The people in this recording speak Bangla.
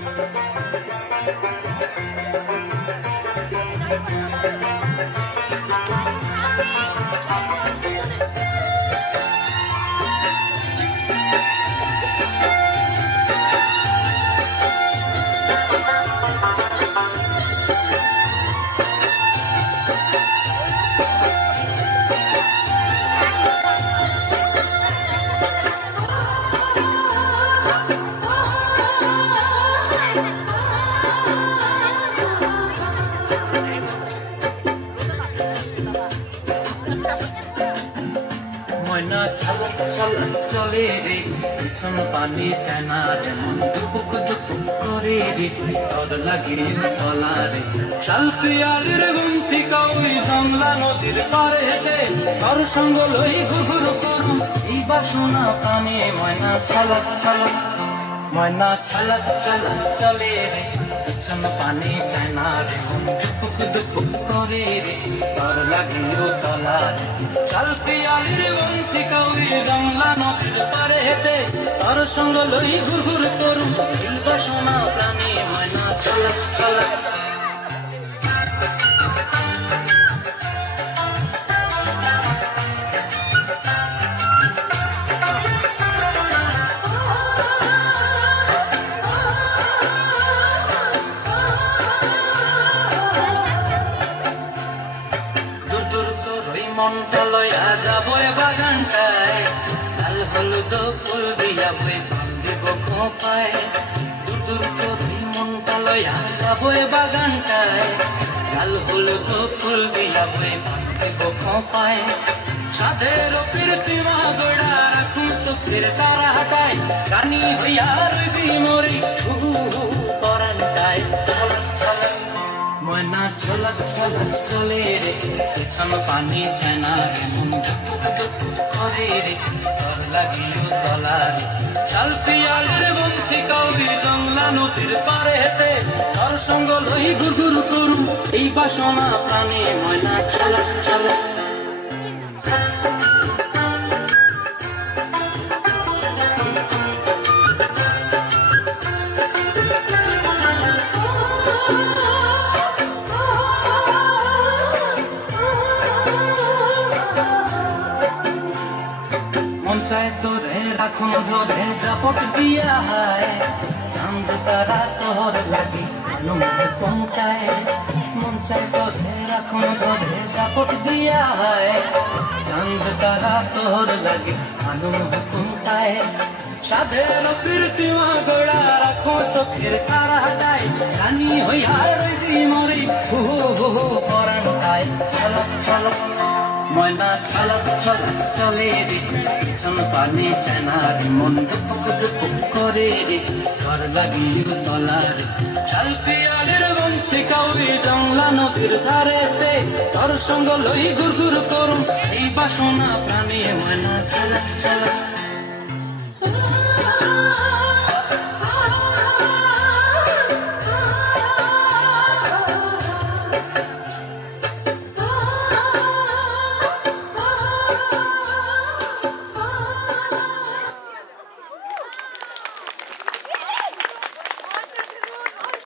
ময়না চালাক চালাক চলে রে পিছন পানি চায়না রে মন দুপুক দুপুক করে রে তদ লাগিয়ে তলা রে চাল পিয়ালির গুমতি কাউরি জংলা নদীর পারে হেঁটে তোর সঙ্গ লই ঘুঘুর করু এই বাসনা প্রাণে ময়না চালাক চালাক ময়না চালাক চালাক চলে রে চল পানি চায়না রে মন দুপুক দুপুক করে রে তোর লাগিয়ে তলা রে চাল পিয়ালির বন্তি কাউরি জংলা নদীর পারে হেতে তার সঙ্গ লই ঘুর ঘুর করু বাসনা প্রাণী ময়না চালাক চালাক মনটা লয়া যাব বাগানটায়। লাল হলুদ ফুল দিয়া বই দিব খোপায় দূর দূর তোর ওই মনটা লয়া যাব বাগানটায়। লাল হলুদ ফুল দিয়া বই দিব খোপায় সাধের প্রীতিমা গোড়া রাখুন চোখের তারা হাটায় গানি হইয়া রইবি মরি ছলক, ময়না, ছলক ছলক, চলে রে পানি চেনারে মন দুপুক করে রে তর লাগিও তলা রে শাল বন্তি কাউরি জংলা নদীর পারে হেঁটে তর সঙ্গ লই গুগুর করু এই বাসনা প্রাণে ময়না ছলক ছলক রাখুন ধরে জাপট দিয়া হায় চাঁদ তারা তোর লাগি কমকায় মন চায় তোরে রাখুন ধরে জাপট দিয়া হায় চাঁদ তারা তোর লাগি আলুম কমকায় সাধের কীর্তিমা গোড়া রাখো চোখের তারা হাটায় রানী হইয়া রইবি ময়না ছলক ছলক চলে রে। পিছন পানে চেনার মন দুপুক দুপুক করে রে। ঘর লাগিয়ে তলার। শাল পিয়ালের বংশে কাউরি জংলা নদীর ধারেতে তোর সঙ্গ লই গুর গুর করুন। এই বাসনা প্রাণে ময়না ছলক ছলক